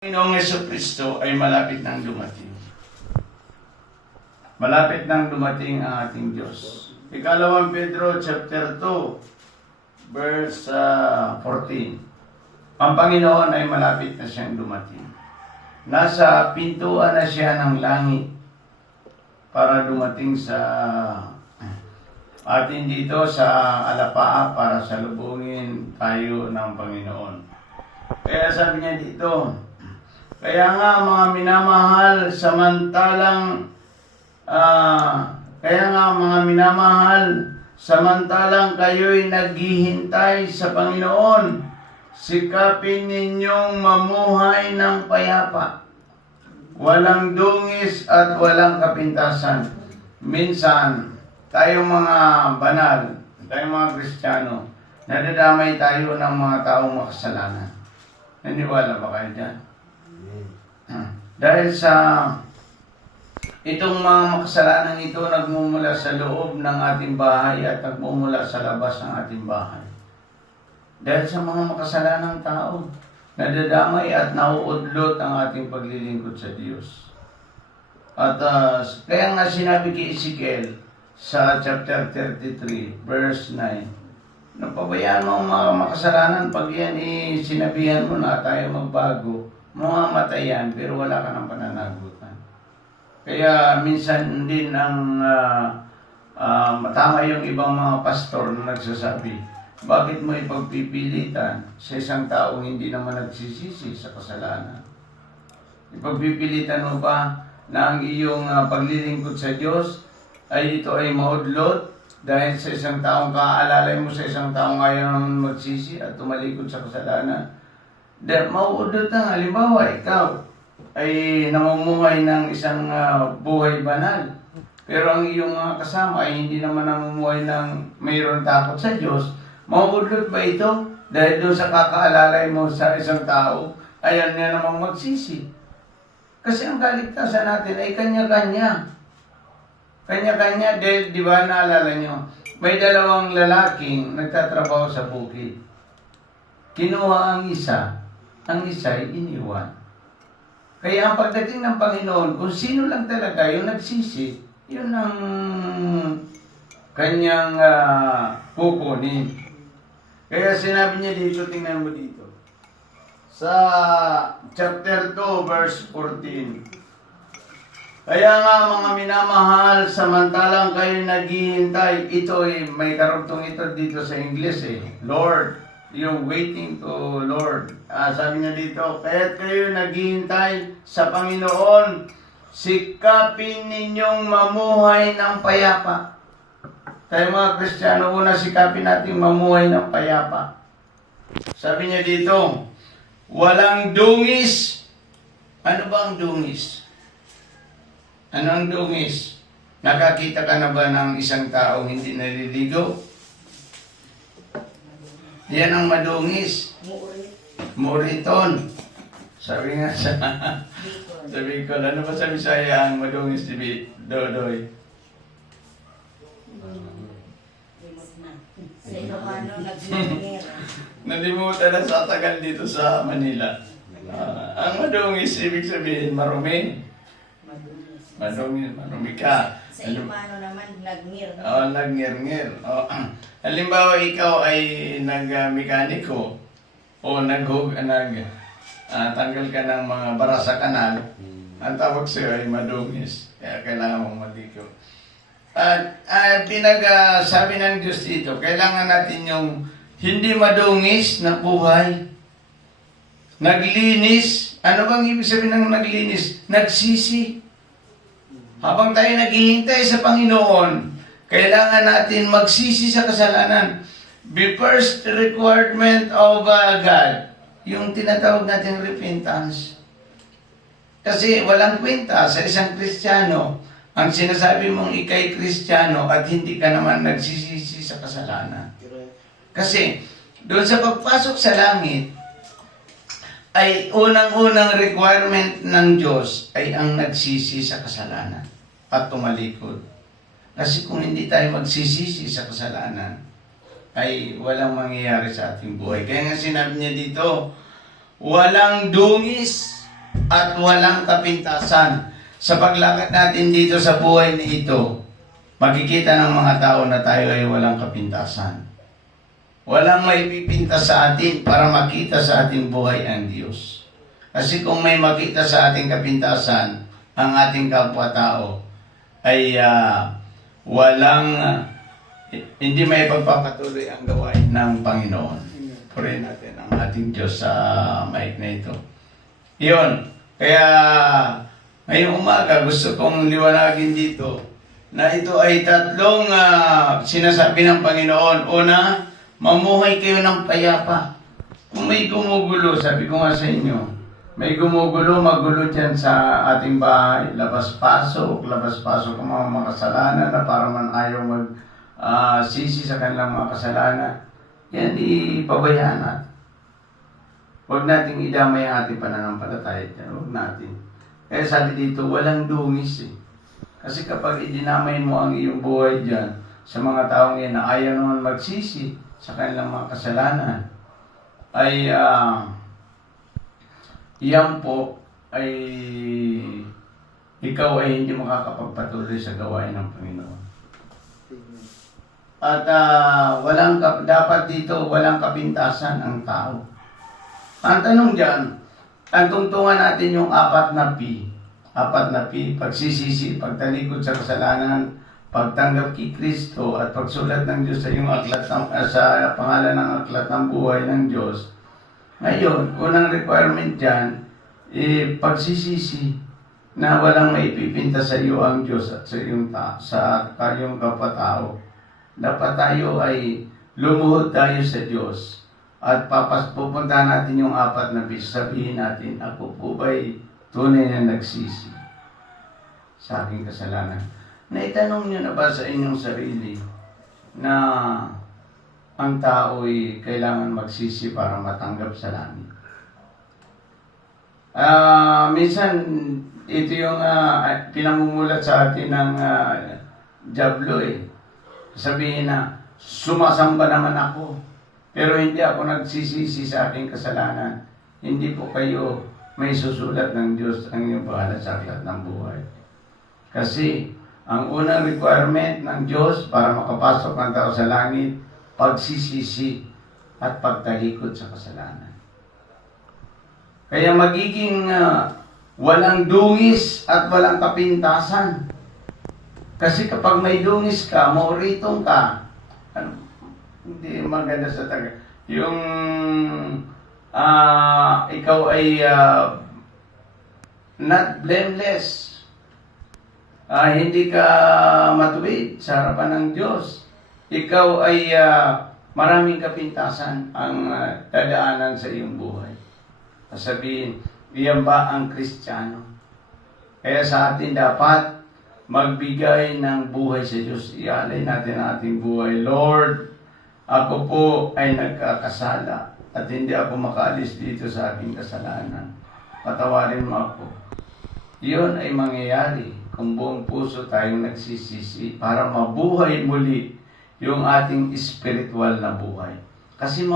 Panginoong Jesucristo ay malapit nang dumating. Malapit nang dumating ang ating Diyos. Ikalawang Pedro chapter 2 verse 14. Ang Panginoon ay malapit na siyang dumating. Nasa pintuan na siya ng langit para dumating sa atin dito sa alapaa para salubungin tayo ng Panginoon. Kaya sabi niya dito, kaya nga mga minamahal, samantalang kayo'y naghihintay sa Panginoon, sikapin ninyong mamuhay ng payapa, walang dungis at walang kapintasan. Minsan, tayong mga banal, tayong mga Kristiyano, nadadamay tayo ng mga taong makasalanan. Naniwala ba kayo dyan? Dahil sa itong mga makasalanan ito nagmumula sa loob ng ating bahay at nagmumula sa labas ng ating bahay. Dahil sa mga makasalanang tao, nadadamay at nauudlot ang ating paglilingkod sa Diyos. At kaya nga sinabi kay Ezekiel sa chapter 33, verse 9, napabayaan mo ang mga makasalanan pag yan sinabihan mo na tayo magbago, mamamatayan, pero wala ka ng pananagutan. Kaya minsan din ang tama yung ibang mga pastor na nagsasabi, bakit mo ipagpipilitan sa isang taong hindi naman nagsisisi sa kasalanan? Ipagpipilitan mo ba na ang iyong paglilingkod sa Diyos ay ito ay maudlot dahil sa isang taong kaalalay mo sa isang taong ayaw naman magsisi at tumalikod sa kasalanan? Dahil mauudot na, halimbawa, ikaw ay namumuhay ng isang buhay banal. Pero ang iyong mga kasama ay hindi naman namumuhay ng mayroon takot sa Diyos. Mauudot ba ito? Dahil doon sa kakaalalay mo sa isang tao, ayan niya namang magsisi. Kasi ang kaligtasan natin ay kanya-kanya. Kanya-kanya, dahil di ba naalala nyo, may dalawang lalaking nagtatrabaho sa bukid. Kinuha ang isa ay iniwan. Kaya ang pagdating ng Panginoon, kung sino lang talaga yung nagsisi, yun ang kanyang kukunin. Kaya sinabi niya dito, tingnan mo dito. Sa chapter 2, verse 14. Kaya nga mga minamahal, samantalang kayo naghihintay, ito may karugtong ito dito sa English Lord. Yung waiting to Lord. Sabi niya dito, kaya't kayo naghihintay sa Panginoon, sikapin ninyong mamuhay ng payapa. Tayo mga Kristiyano, una sikapin natin mamuhay ng payapa. Sabi niya dito, walang dungis. Ano ba ang dungis? Ano ang dungis? Nakakita ka na ba ng isang taong hindi naliligo? Yan ang madungis. Muriton. Sabi nga sa Bicol, ano ba sa Bisaya ang madungis ni Dodoy? Nalimutan na sa tagal dito sa Manila. Ang madungis, ibig sabihin, marumi. Marumi ka. Sa Ilocano naman, nagngir. Nagngir-ngir. Halimbawa, ikaw ay nag-mekaniko o tanggal ka ng mga bara sa kanal, ang tawag sa'yo ay madungis. Kaya kailangan mong maligo. At sabi ng Diyos dito, kailangan natin yung hindi madungis na buhay. Naglinis. Ano bang ibig sabihin ng naglinis? Nagsisi. Habang tayo naghihintay sa Panginoon, kailangan natin magsisi sa kasalanan. The first requirement of God, yung tinatawag natin repentance. Kasi walang kwenta sa isang Kristiyano ang sinasabi mong ikay Kristiyano at hindi ka naman nagsisisi sa kasalanan. Kasi doon sa pagpasok sa langit, ay unang-unang requirement ng Diyos ay ang nagsisi sa kasalanan at tumalikod. Kasi kung hindi tayo magsisisi sa kasalanan, ay walang mangyayari sa ating buhay. Kaya nga sinabi niya dito, walang dungis at walang kapintasan. Sa paglakad natin dito sa buhay na ito, makikita ng mga tao na tayo ay walang kapintasan. Walang may pipintas sa atin para makita sa ating buhay ang Diyos. Kasi kung may makita sa ating kapintasan, ang ating kapwa-tao ay hindi may pagpapatuloy ang gawain ng Panginoon. Purihin natin ang ating Diyos sa mic na ito. Iyon. Kaya ngayong umaga gusto kong liwanagin dito na ito ay tatlong sinasabi ng Panginoon. Una, mamuhay kayo ng payapa. Kung may gumugulo, sabi ko nga sa inyo, may gumugulo, magulo dyan sa ating bahay, labas-pasok ang mga makasalanan na para man ayaw sisi sa kanilang mga kasalanan. Yan, ipabayaan natin. Huwag nating idamay ang ating pananampalataya dyan. Huwag natin. Kaya sabi dito, walang dungis eh. Kasi kapag idinamay mo ang iyong buhay dyan sa mga taong yan na ayaw naman magsisi sa kanilang mga kasalanan, ay iyan po ay ikaw ay hindi makakapagpatuloy sa gawain ng Panginoon. At dapat dito walang kapintasan ang tao. Ang tanong dyan, ang tungtungan natin yung 4 na P. 4 na P, pagsisisi, pagtalikod sa kasalanan, pagtanggap kay Kristo, at pagsulat ng Diyos sa iyong aklat sa pangalan ng aklat ng buhay ng Diyos. Ngayon, unang requirement dyan, pagsisisi na walang maipipinta sa iyo ang Diyos at sa iyong kapwa-tao. Dapat tayo ay lumuhod tayo sa Diyos at pupunta natin yung 4 na P. Sabihin natin, ako po ba'y tunay na nagsisi sa aking kasalanan? Naitanong niyo na ba sa inyong sarili na ang tao ay kailangan magsisi para matanggap sa langit? Minsan, ito yung pinamumulat sa atin ng Diablo eh. Sabihin na, sumasamba naman ako, pero hindi ako nagsisisi sa aking kasalanan. Hindi po kayo may susulat ng Diyos ang inyong pangalan sa aklat ng buhay. Kasi, ang unang requirement ng Diyos para makapasok ang tao sa langit, pagsisisi at pagtalikod sa kasalanan. Kaya magiging walang dungis at walang kapintasan. Kasi kapag may dungis ka, mauritong ka, hindi maganda sa taga. Yung ikaw ay not blameless. Hindi ka matuwid sa harapan ng Diyos. Ikaw ay maraming kapintasan ang dadaanan sa iyong buhay. Sabihin, iyan ba ang Kristiyano? Kaya sa atin dapat magbigay ng buhay sa Diyos. Ialay natin ang ating buhay. Lord, ako po ay nagkakasala at hindi ako makaalis dito sa aking kasalanan. Patawarin mo ako. Iyon ay mangyayari kung buong puso tayong nagsisisi para mabuhay muli yung ating spiritual na buhay. Kasi